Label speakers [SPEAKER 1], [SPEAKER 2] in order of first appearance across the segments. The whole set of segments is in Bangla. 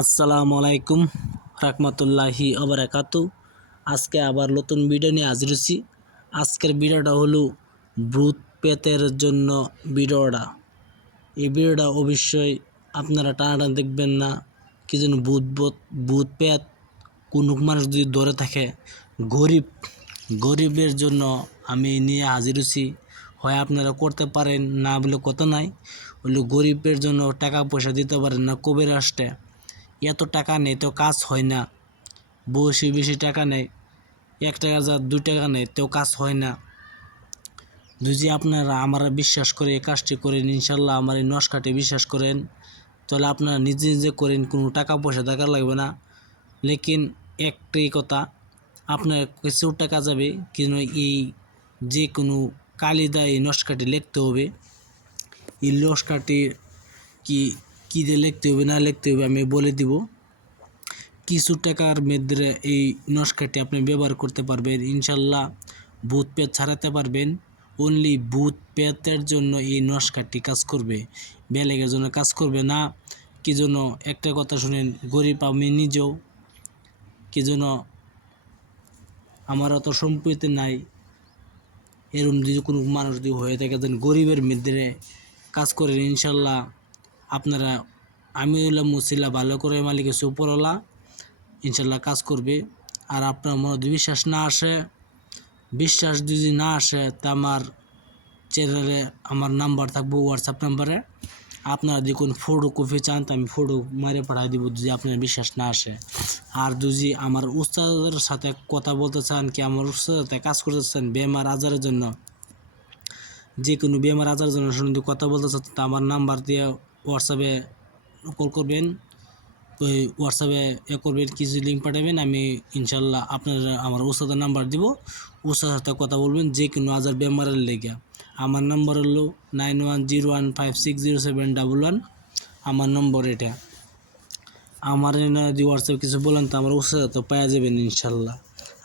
[SPEAKER 1] আসসালামু আলাইকুম রহমতুল্লাহি আবরাকাতু আজকে আবার নতুন ভিডিও নিয়ে হাজির হচ্ছি আজকের ভিডিওটা হলো ভূত পেতের জন্য ভিডিওটা এই ভিডিওটা অবশ্যই আপনারা টানাটা দেখবেন না। কি যেন ভূত ভূত ভূত পেত কোনো মানুষ যদি ধরে থাকে, গরিব, গরিবের জন্য আমি নিয়ে হাজির হচ্ছি হয় আপনারা করতে পারেন, না বলে কত নাই। হলো গরিবের জন্য টাকা পয়সা দিতে পারেন না কবির আসতে? এত টাকা নেই তো কাজ হয় না। বেশি বেশি টাকা নেই, এক টাকা যা দু টাকা নেই তো কাজ হয় না। যদি আপনারা আমার বিশ্বাস করে এই কাজটি করেন, ইনশাল্লাহ আমার এই নস্কাটি বিশ্বাস করেন, তাহলে আপনারা নিজে নিজে করেন, কোনো টাকা পয়সা দরকার লাগবে না। লেকিন একটাই কথা, আপনার কিছু টাকা যাবে, কিন্তু এই যে কোনো কালিদা এই নস্কাটি লিখতে হবে। এই নস্কাটি কি, কী দিয়ে লিখতে হবে না লিখতে হবে আমি বলে দিব। কিছু টাকার মধ্যে এই নস্কাটি আপনি ব্যবহার করতে পারবেন। ইনশাল্লাহ ভূত পেট ছাড়াতে পারবেন। অনলি ভূত পেতের জন্য এই নস্কাটি কাজ করবে। বেলেগের জন্য কাজ করবে না। কি জন্য একটা কথা শুনেন, গরিব আমি নিজেও। কি জন্য আমার অত সম্পত্তি নাই। এরকম যদি কোনো মানুষ যদি হয়ে থাকে যেন গরিবের মধ্যে কাজ করেন ইনশাল্লাহ আপনারা আমি হইলাম মুসিল্লা ভালো করে মালিকের সুপরওয়ালা ইনশাল্লাহ কাজ করবে। আর আপনার মনে বিশ্বাস না আসে, বিশ্বাস যদি না আসে, তা আমার চ্যানেলে আমার নাম্বার থাকব হোয়াটসঅ্যাপ নাম্বারে আপনারা যদি কোনো ফটো কপি চান তো আমি ফটো মারে পাঠিয়ে দিব যদি আপনার বিশ্বাস না আসে। আর যদি আমার উস্তাদের সাথে কথা বলতে চান কি আমার উস্তাদের সাথে কাজ করতে চান বেমার আজারের জন্য, যে কোনো বেমার আজারের জন্য যদি কথা বলতে চান তা আমার নাম্বার দিয়ে হোয়াটসঅ্যাপে কল করবেন। ওই হোয়াটসঅ্যাপে এ করবেন, কিছু লিঙ্ক পাঠাবেন, আমি ইনশাল্লাহ আপনার, আমার উস্তাদের নাম্বার দিব। উস্তাদের সাথে কথা বলবেন, যে কোনো আজার, বেমারের লেগে আমার নম্বর হলো nine one zero one five six zero seven double one আমার নম্বর এটা। আমার যদি হোয়াটসঅ্যাপে কিছু বলেন তো আমার উস্তাদ তো পাওয়া যাবেন ইনশাল্লাহ।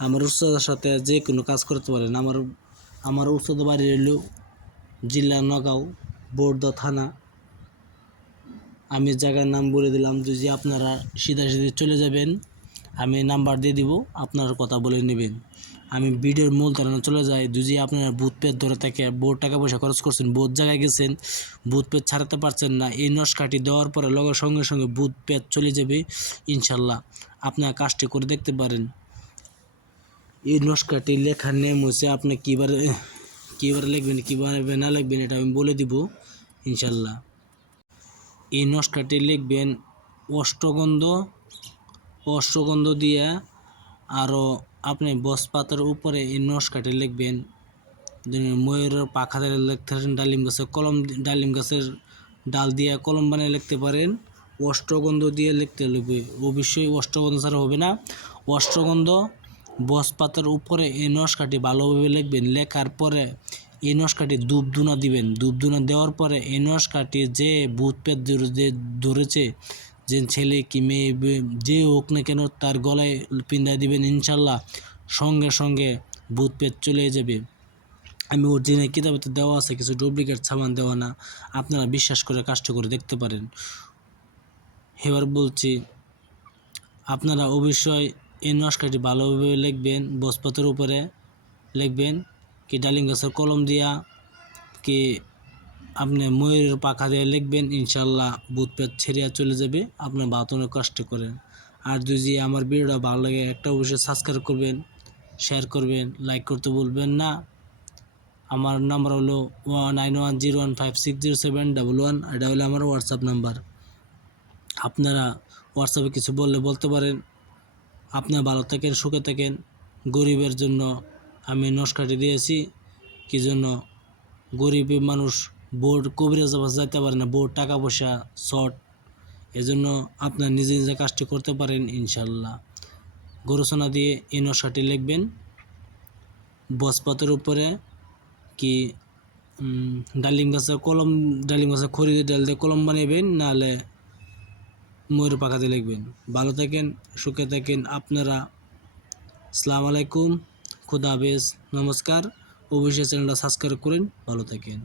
[SPEAKER 1] আমার উস্তাদের সাথে যে কোনো কাজ করতে পারেন। আমার আমার উস্তাদ বাড়ি হলো জেলা নগাঁও, বোর্দা থানা। আমি জায়গার নাম বলে দিলাম। যদি আপনারা সিধা সিধে চলে যাবেন আমি নাম্বার দিয়ে দিব, আপনার কথা বলে নেবেন। আমি ভিডিওর মূল ধারণা চলে যাই যদি আপনারা বুথ পেট ধরে থাকে বহুত টাকা পয়সা খরচ করছেন বহুত জায়গায় গেছেন, বুথ পেট ছাড়াতে পারছেন না, এই নস্কাটি দেওয়ার পরে লগের সঙ্গে সঙ্গে বুথ পেট চলে যাবে, ইনশাল্লাহ। আপনার কাজটি করে দেখতে পারেন। এই নস্কাটি লেখার নেম হচ্ছে, আপনি কীবারে কীবারে লিখবেন কীভাবে না লিখবেন, এটা আমি বলে দিব, ইনশাল্লাহ। এই নস্কাটি লিখবেন অষ্টগন্ধ অষ্টগন্ধ দিয়ে আরও আপনি বসপাতার উপরে এই নস্কাটি লিখবেন। ময়ূরের পাখা দিয়ে লিখতে পারেন, ডালিম গাছের কলম, ডালিম গাছের ডাল দিয়ে কলম বানিয়ে লিখতে পারেন। অষ্টগন্ধ দিয়ে লিখতে লিখবে। অবশ্যই অষ্টগন্ধ ছাড়া হবে না। অষ্টগন্ধ বসপাতার উপরে এই নস্কাটি ভালোভাবে লিখবেন। লেখার পরে এই নস্কাটি দুবদুনা দিবেন। দুবদুনা দেওয়ার পরে এই নস্কাটি যে ভূত পেট ধরেছে যে ছেলে কি মেয়ে যে হোক না কেন তার গলায় পিন্ডা দিবেন, ইনশাল্লাহ সঙ্গে সঙ্গে ভূত পেট চলে যাবে। আমি অরিজিনাল কিতাবে তো দেওয়া আছে, কিছু ডুপ্লিকেট সামান দেওয়া না, আপনারা বিশ্বাস করে কাজটা করে দেখতে পারেন। এবার বলছি, আপনারা অবশ্যই এই নস্কাটি ভালোভাবে লিখবেন বসপাতের উপরে লিখবেন, কি ডালিম গাছের কলম দিয়া, কি আপনি ময়ূরের পাখা দিয়ে লিখবেন, ইনশাল্লাহ বুথ পেট ছেড়িয়া চলে যাবে। আপনার বাতনের কষ্ট করেন। আর যদি আমার ভিডিওটা ভালো লাগে, একটা অবশ্যই সাবস্ক্রাইব করবেন শেয়ার করবেন লাইক করতে বলবেন না। আমার নাম্বার হলো nine one zero one five six zero seven one এটা হলো আমার হোয়াটসঅ্যাপ নাম্বার আপনারা হোয়াটসঅ্যাপে কিছু বললে বলতে পারেন। আপনার ভালো থাকেন, সুখে থাকেন। গরিবের জন্য আমি নস্কাটি দিয়েছি। কি জন্য? গরিব মানুষ বোর্ড কবিরাজ যাইতে পারে না, বোর্ড টাকা পয়সা, শর্ট, এজন্য আপনার নিজে নিজে কাজটি করতে পারেন ইনশাল্লাহ। গরুসোনা দিয়ে এই নকশাটি লিখবেন। বসপাতের উপরে কি ডালিম গাছের কলম, ডালিম গাছের খড়ি ডাল দিয়ে কলম বানাবেন নাহলে ময়ূর পাখা দিয়ে লিখবেন। ভালো থাকেন, সুখে থাকেন আপনারা। আসসালামু আলাইকুম, খুদা হাফেজ, নমস্কার। অবশ্যই চ্যানেলটা সাবস্ক্রাইব করেন, ভালো থাকেন।